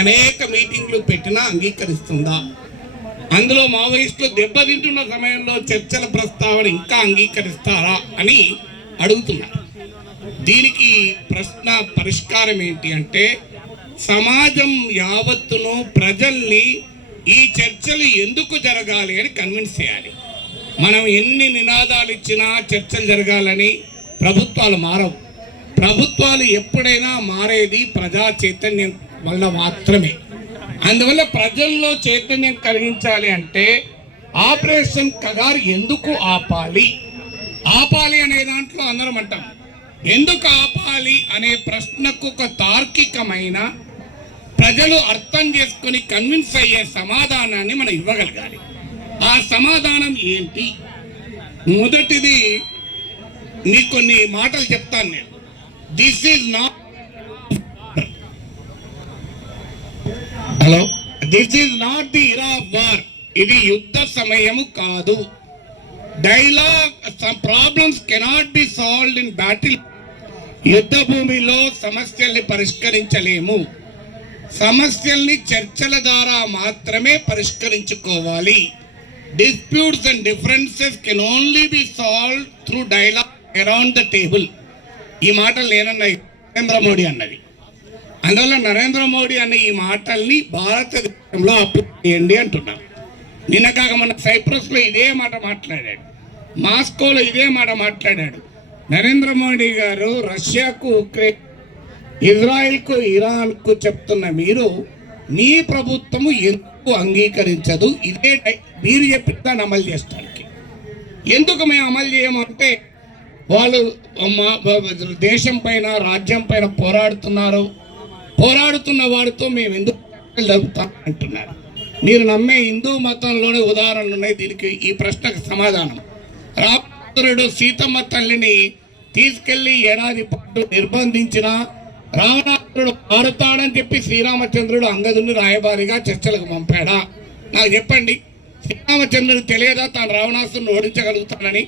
అనేక మీటింగ్లు పెట్టినా అంగీకరిస్తుందా? అందులో మావోయిస్టులు దెబ్బతింటున్న సమయంలో చర్చల ప్రస్తావన ఇంకా అంగీకరిస్తారా అని అడుగుతున్నారు. దీనికి ప్రశ్న పరిష్కారం ఏంటి అంటే, సమాజం యావత్తును ప్రజల్ని ఈ చర్చలు ఎందుకు జరగాలి అని కన్విన్స్ చేయాలి. మనం ఎన్ని నినాదాలు ఇచ్చినా చర్చలు జరగాలని ప్రభుత్వాలు మారవు. ప్రభుత్వాలు ఎప్పుడైనా మారేది ప్రజా చైతన్యం వల్ల మాత్రమే. అందువల్ల ప్రజల్లో చైతన్యం కలిగించాలి అంటే ఆపరేషన్ కగారు ఎందుకు ఆపాలి అనే దాంట్లో అందరం అంటాం. ఎందుకు ఆపాలి అనే ప్రశ్నకు ఒక తార్కికమైన ప్రజలు అర్థం చేసుకుని కన్విన్స్ అయ్యే సమాధానాన్ని మనం ఇవ్వగలగాలి. ఆ సమాధానం ఏంటి? మొదటిది నీకు కొన్ని మాటలు చెప్తాను నేను. This is not the Ira of war. ఇది యుద్ధ సమయము కాదు. Dialogue problems cannot be solved in battle. యుద్ధ భూమిలో సమస్యల్ని పరిష్కరించలేము. సమస్యల్ని చర్చల ద్వారా మాత్రమే పరిష్కరించుకోవాలి. Disputes and differences can only be solved through dialogue around the table. ఈ మాటలు నేనన్నా, నరేంద్ర మోడీ అన్నది. అందువల్ల నరేంద్ర మోడీ అనే ఈ మాటల్ని భారతదేశంలో అప్లై చేయండి అంటున్నాం. నిన్న కాక మన సైప్రస్లో ఇదే మాట మాట్లాడాడు, మాస్కోలో ఇదే మాట మాట్లాడాడు. నరేంద్ర మోడీ గారు రష్యాకు, ఉక్రెయిన్, ఇజ్రాయిల్కు, ఇరాన్కు చెప్తున్న మీరు మీ ప్రభుత్వము ఎందుకు అంగీకరించదు? ఇదే మీరు చెప్పిన దాన్ని అమలు చేస్తానికి. ఎందుకు మేము అమలు చేయమంటే వాళ్ళు దేశం పైన, రాజ్యం పైన పోరాడుతున్న వాడితో మేము ఎందుకు జరుపుతాం అంటున్నారు. మీరు నమ్మే హిందూ మతంలోనే ఉదాహరణలు ఉన్నాయి దీనికి. ఈ ప్రశ్నకు సమాధానం, రావణాసురుడు సీతమ్మ తల్లిని తీసుకెళ్లి ఏడాది పాటు నిర్బంధించిన రావణాసురుడు మారుతాడని చెప్పి శ్రీరామచంద్రుడు అంగదుని రాయబారిగా చర్చలకు పంపాడా? నాకు చెప్పండి. శ్రీరామచంద్రుడు తెలియదా తాను రావణాసురుని ఓడించగలుగుతానని?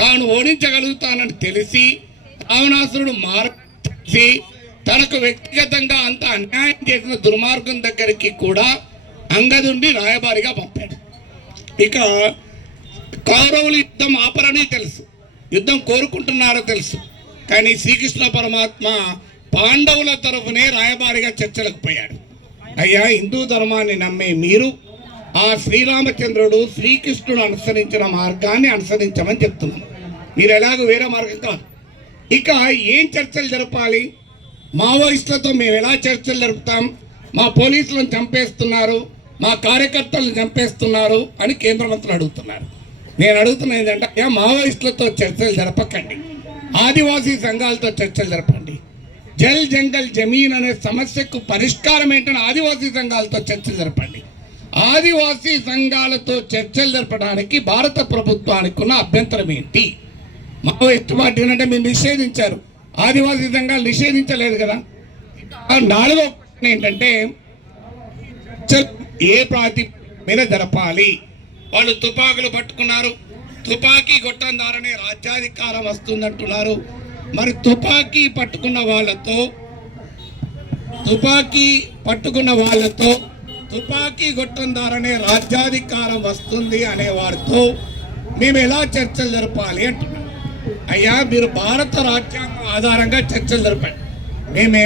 తాను ఓడించగలుగుతానని తెలిసి రావణాసురుడు మారి తనకు వ్యక్తిగతంగా అంత అన్యాయం చేసిన దుర్మార్గం దగ్గరికి కూడా అంగదుని రాయబారిగా పంపాడు. ఇక కౌరవులు యుద్ధం ఆపరని తెలుసు, యుద్ధం కోరుకుంటున్నారో తెలుసు. కానీ శ్రీకృష్ణ పరమాత్మ పాండవుల తరఫునే రాయబారిగా చర్చలకు పోయాడు. అయ్యా, హిందూ ధర్మాన్ని నమ్మే మీరు ఆ శ్రీరామచంద్రుడు శ్రీకృష్ణుడు అనుసరించిన మార్గాన్ని అనుసరించమని చెప్తున్నాం. మీరు ఎలాగో వేరే మార్గం కాదు. ఇక ఏం చర్చలు జరపాలి? మావోయిస్టులతో మేము ఎలా చర్చలు జరుపుతాం? మా పోలీసులను చంపేస్తున్నారు, మా కార్యకర్తలను చంపేస్తున్నారు అని కేంద్ర మంత్రులు అడుగుతున్నారు. నేను అడుగుతున్నా ఏంటంటే, అయ్యా, మావోయిస్టులతో చర్చలు జరపకండి, ఆదివాసీ సంఘాలతో చర్చలు జరపండి. జల్ జంగల్ జమీన్ అనే సమస్యకు పరిష్కారం ఏంటని ఆదివాసీ సంఘాలతో చర్చలు జరపండి. ఆదివాసీ సంఘాలతో చర్చలు జరపడానికి భారత ప్రభుత్వానికి ఉన్న అభ్యంతరం ఏంటి? మావోయిస్టు పార్టీ అంటే మీరు నిషేధించారు, ఆదివాసీ సంఘాలు నిషేధించలేదు కదా. నాలుగో ఏంటంటే, ఏ ప్రాతిపదిక మీద జరపాలి? వాళ్ళు తుపాకులు పట్టుకున్నారు, తుపాకీ గొట్టం ద్వారానే రాజ్యాధికారం వస్తుందంటున్నారు. మరి తుపాకీ పట్టుకున్న వాళ్ళతో తుపాకీ గొట్టం ద్వారానే రాజ్యాధికారం వస్తుంది అనే వారితో మేము ఎలా చర్చలు జరపాలి అంటున్నాం. అయ్యా, మీరు భారత రాజ్యాంగం ఆధారంగా చర్చలు జరపండి. మేము